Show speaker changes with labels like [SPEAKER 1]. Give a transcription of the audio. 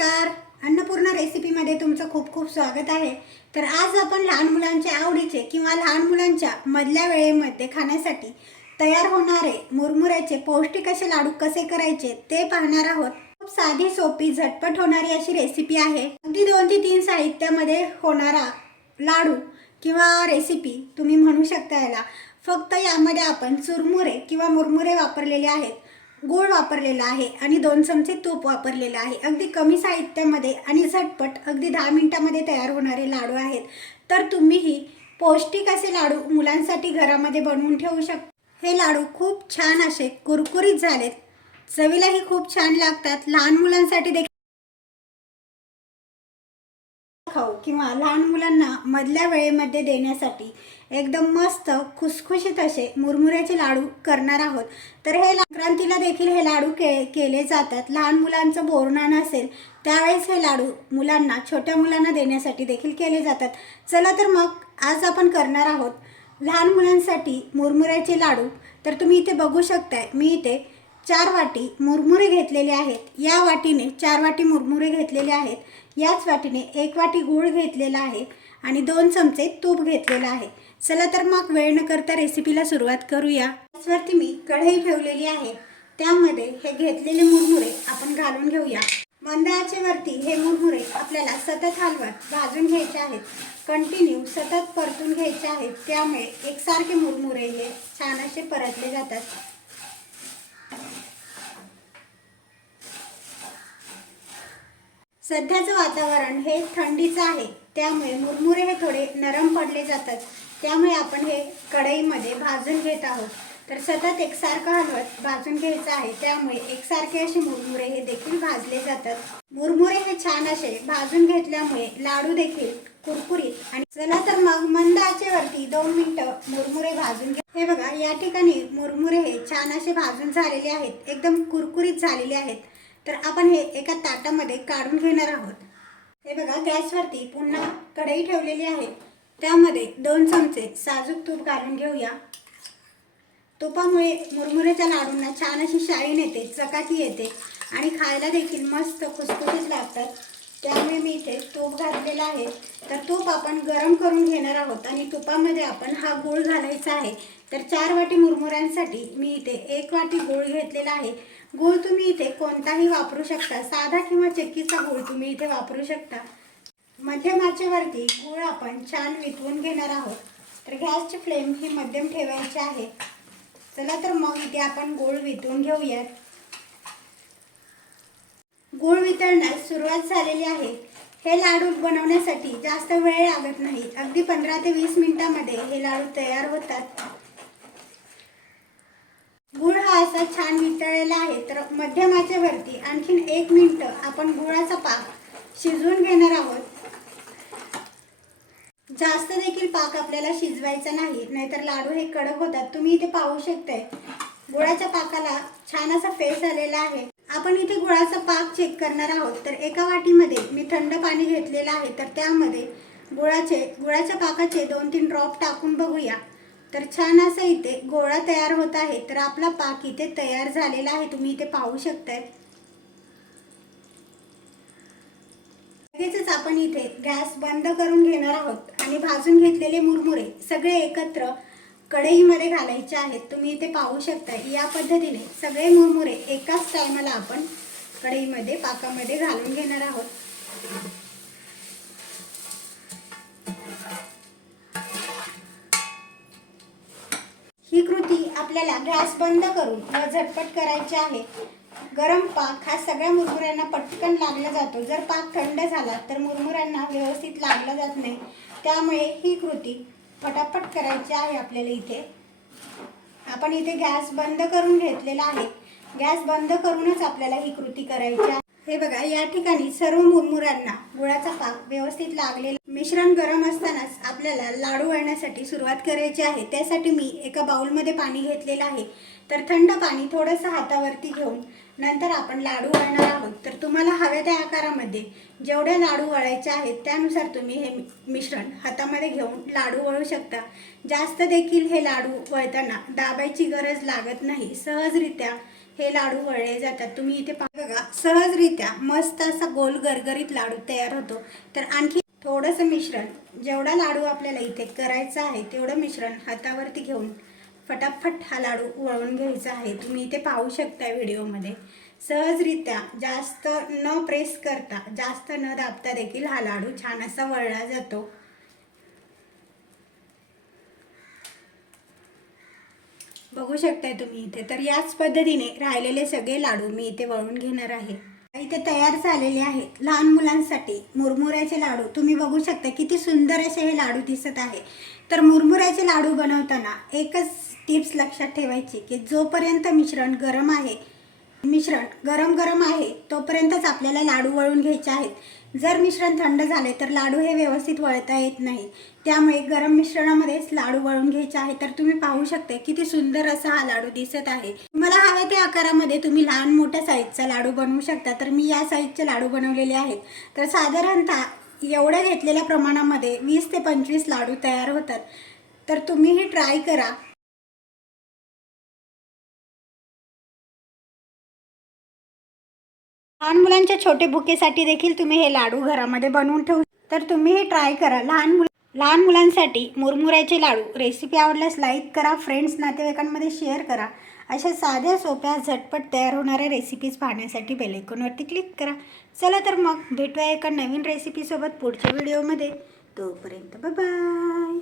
[SPEAKER 1] नमस्कार. अन्नपूर्णा रेसिपीमध्ये तुमचं खूप खूप स्वागत आहे. तर आज आपण लहान मुलांच्या आवडीचे किंवा लहान मुलांच्या मधल्या वेळेमध्ये खाण्यासाठी तयार होणारे मुरमुऱ्याचे पौष्टिक असे लाडू कसे करायचे ते पाहणार आहोत. खूप साधी सोपी झटपट होणारी अशी रेसिपी आहे. अगदी दोन ते तीन साहित्यामध्ये होणारा लाडू किंवा रेसिपी तुम्ही म्हणू शकता याला. फक्त यामध्ये आपण चुरमुरे किंवा मुरमुरे वापरलेले आहेत. गूळ वापरलेला आहे आणि दोन चमचे तूप वापरलेलं आहे. अगदी कमी साहित्यामध्ये आणि झटपट अगदी दहा मिनिटामध्ये तयार होणारे लाडू आहेत. तर तुम्हीही पौष्टिक असे लाडू मुलांसाठी घरामध्ये बनवून ठेवू शकता हे लाडू खूप छान असे कुरकुरीत झालेत. चवीलाही खूप छान लागतात. लहान मुलांसाठी देखील खाऊ किंवा लहान मुलांना मधल्या वेळेमध्ये देण्यासाठी एकदम मस्त खुसखुशीत असे मुरमुऱ्याचे लाडू करणार आहोत. तर हे संक्रांतीला देखील हे लाडू के केले जातात. लहान मुलांचं बोरणान असेल त्यावेळेस हे लाडू मुलांना छोट्या मुलांना देण्यासाठी देखील केले जातात. चला तर मग आज आपण करणार आहोत लहान मुलांसाठी मुरमुऱ्याचे लाडू. तर तुम्ही इथे बघू शकताय मी इथे चार वाटी मुरमुरे घेतलेले आहेत. या वाटीने चार वाटी मुरमुरे घेतलेले आहेत. याच वाटीने एक वाटी गूळ घेतलेला आहे आणि दोन चमचे तूप घेतलेलं आहे. चला तर मग वेळ न करता रेसिपीला सुरुवात करूया. त्याचवरती मी कढई ठेवलेली आहे. त्यामध्ये हे घेतलेले मुरमुरे आपण घालून घेऊया. मंद आचेवरती हे मुरमुरे आपल्याला सतत हलवत भाजून घ्यायचे आहेत. कंटिन्यू सतत परतून घ्यायचे आहेत. त्यामुळे एकसारखे मुरमुरे हे छान असे परतले जातात. सध्याचं वातावरण हे थंडीचं आहे. त्यामुळे मुरमुरे हे थोडे नरम पडले जातात. त्यामुळे आपण हे कढईमध्ये भाजून घेत आहोत. तर सतत एकसारखं हलवत भाजून घ्यायचं आहे. त्यामुळे एकसारखे असे मुरमुरे हे देखील भाजले जातात. मुरमुरे हे छान असे भाजून घेतल्यामुळे लाडू देखील कुरकुरीत आणि चला तर मग मंद आचेवरती दोन मिनिटं मुरमुरे भाजून घ्या हे बघा या ठिकाणी मुरमुरे हे छान असे भाजून झालेले आहेत. एकदम कुरकुरीत झालेले आहेत. तर आपण हे एका ताटामध्ये काढून घेणार आहोत. हे बघा गॅसवरती पुन्हा कढई ठेवलेली आहे. त्यामध्ये दोन चमचे साजूक तूप घालून घेऊया. तुपामुळे मुरमुऱ्याच्या लाडूंना छान अशी शाईन येते चकाकी येते आणि खायला देखील मस्त खुसखुशीत लागतात. त्यामुळे मी इथे तूप घातलेलं आहे. तर तूप आपण गरम करून घेणार आहोत आणि तुपामध्ये आपण हा गूळ घालायचा आहे. तर चार वाटी मुरमुऱ्यांसाठी मी इथे एक वाटी गूळ घेतलेला आहे. गूळ तुम्ही इथे कोणताही वापरू शकता. साधा किंवा चक्कीचा गूळ तुम्ही इथे वापरू शकता. मध्यम आचेवरती गूळ आपण छान वितवून घेणार आहोत. तर गॅसची फ्लेम ही मध्यम ठेवायची आहे. चला तर मग इथे आपण गूळ वितवून घेऊयात. गूळ वितळण्यास सुरुवात झालेली आहे. हे लाडू बनवण्यासाठी जास्त वेळ लागत नाही. अगदी पंधरा ते वीस मिनिटामध्ये हे लाडू तयार होतात. गुळ छान वितळलेला आहे. तर मध्यम वरती आणखीन एक मिनटं आपण गुळाचा पाक शिजवून घेणार आहोत. जास्त देखील पाक आपल्याला शिजवायचा नाही नाहीतर लाडू हे कडक होतात. तुम्ही इथे पाहू शकताय. गुळाच्या पाकाला छान असा फेस आलेला आहे. आपण इथे गुळाचा पाक चेक करणार आहोत. तर एका वाटीमध्ये मी थंड पाणी घेतलेलं आहे. तर त्यामध्ये गुळाचे गुळाच्या पाकाचे दोन तीन ड्रॉप टाकून बघूया. तर छान असं इथे गोळा तयार होत आहे. तर आपला पाक इथे तयार झालेला आहे. तुम्ही इथे पाहू शकताय. लगेचच आपण इथे गॅस बंद करून घेणार आहोत. आणि भाजून घेतलेले मुरमुरे सगळे एकत्र कढईमध्ये घालायचे आहेत. तुम्ही इथे पाहू शकता या पद्धतीने सगळे मुरमुरे एकाच टायमाला आपण कढईमध्ये पाकामध्ये घालून घेणार आहोत. आपल्याला गॅस बंद करून व झटपट करायची आहे. गरम पाक हा सगळ्या मुरमुऱ्यांना पटकन लागला जातो. जर पाक थंड झाला तर मुरमुऱ्यांना व्यवस्थित लागला जात नाही. त्यामुळे ही कृती पटापट करायची आहे आपल्याला इथे. आपण इथे गॅस बंद करून घेतलेला आहे. गॅस बंद करूनच आपल्याला ही कृती करायची आहे. हे बघा या ठिकाणी सर्व मुरमुऱ्यांना गुळाचा पाक व्यवस्थित लागलेला मिश्रण गरम असतानाच आपल्याला लाडू वळण्यासाठी सुरुवात करायची आहे. त्यासाठी मी एका बाऊलमध्ये पाणी घेतलेलं आहे. तर थंड पाणी थोडंसं हातावरती घेऊन नंतर आपण लाडू वळणार आहोत. तर तुम्हाला हव्या त्या आकारामध्ये जेवढे लाडू वळायचे आहेत त्यानुसार तुम्ही हे मिश्रण हातामध्ये घेऊन लाडू वळू शकता. जास्त देखील हे लाडू वळताना दाबायची गरज लागत नाही. सहजरित्या हे लाडू वळले जातात. तुम्ही इथे पहा. बघा सहजरित्या मस्त असा गोल गरगरीत लाडू तयार होतो. तर आणखी थोडंसं मिश्रण जेवढा लाडू आपल्याला इथे करायचा आहे तेवढं मिश्रण हातावरती घेऊन फटाफट हा लाडू वळून घ्यायचा आहे. तुम्ही इथे पाहू शकता व्हिडिओमध्ये. सहजरित्या जास्त न प्रेस करता जास्त न दाबता देखील हा लाडू छान असा वळला जातो. बघू शकताय तुम्ही इथे. तर याच पद्धतीने राहिलेले सगळे लाडू मी इथे वळून घेणार आहे. इथे तयार झालेले आहेत लहान मुलांसाठी मुरमुऱ्याचे लाडू. तुम्ही बघू शकता किती सुंदर असे हे लाडू दिसत आहे. तर मुरमुऱ्याचे लाडू बनवताना एकच टिप्स लक्षात ठेवायची की जोपर्यंत मिश्रण गरम आहे मिश्रण गरम गरम आहे तोपर्यंतच आपल्याला लाडू वळून घ्यायचे आहेत. जर मिश्रण थंड झाले तर लाडू हे व्यवस्थित वळता येत नाही. त्यामुळे गरम मिश्रणामध्येच लाडू वळून घ्यायचे आहे. तर तुम्ही पाहू शकता किती सुंदर असा हा लाडू दिसत आहे. तुम्हाला हवे त्या आकारामध्ये तुम्ही लहान मोठ्या साईजचा लाडू बनवू शकता. तर मी या साईजचे लाडू बनवलेले आहेत. तर साधारणतः एवढ्या घेतलेल्या प्रमाणामध्ये वीस ते पंचवीस लाडू तयार होतात. तर तुम्हीही ट्राय करा. लहान मुलांच्या छोटे भुकेसाठी देखील तुम्ही हे लाडू घरामध्ये बनवून ठेवू तर तुम्ही हे ट्राय करा. लहान मुल लहान मुलांसाठी मुरमुऱ्याचे लाडू. रेसिपी आवडल्यास लाईक करा. फ्रेंड्स नातेवाईकांमध्ये शेअर करा. अशा साध्या सोप्या झटपट तयार होणाऱ्या रेसिपीज पाहण्यासाठी बेलेकॉनवरती क्लिक करा. चला तर मग भेटूया एका नवीन रेसिपीसोबत पुढच्या व्हिडिओमध्ये तोपर्यंत बाय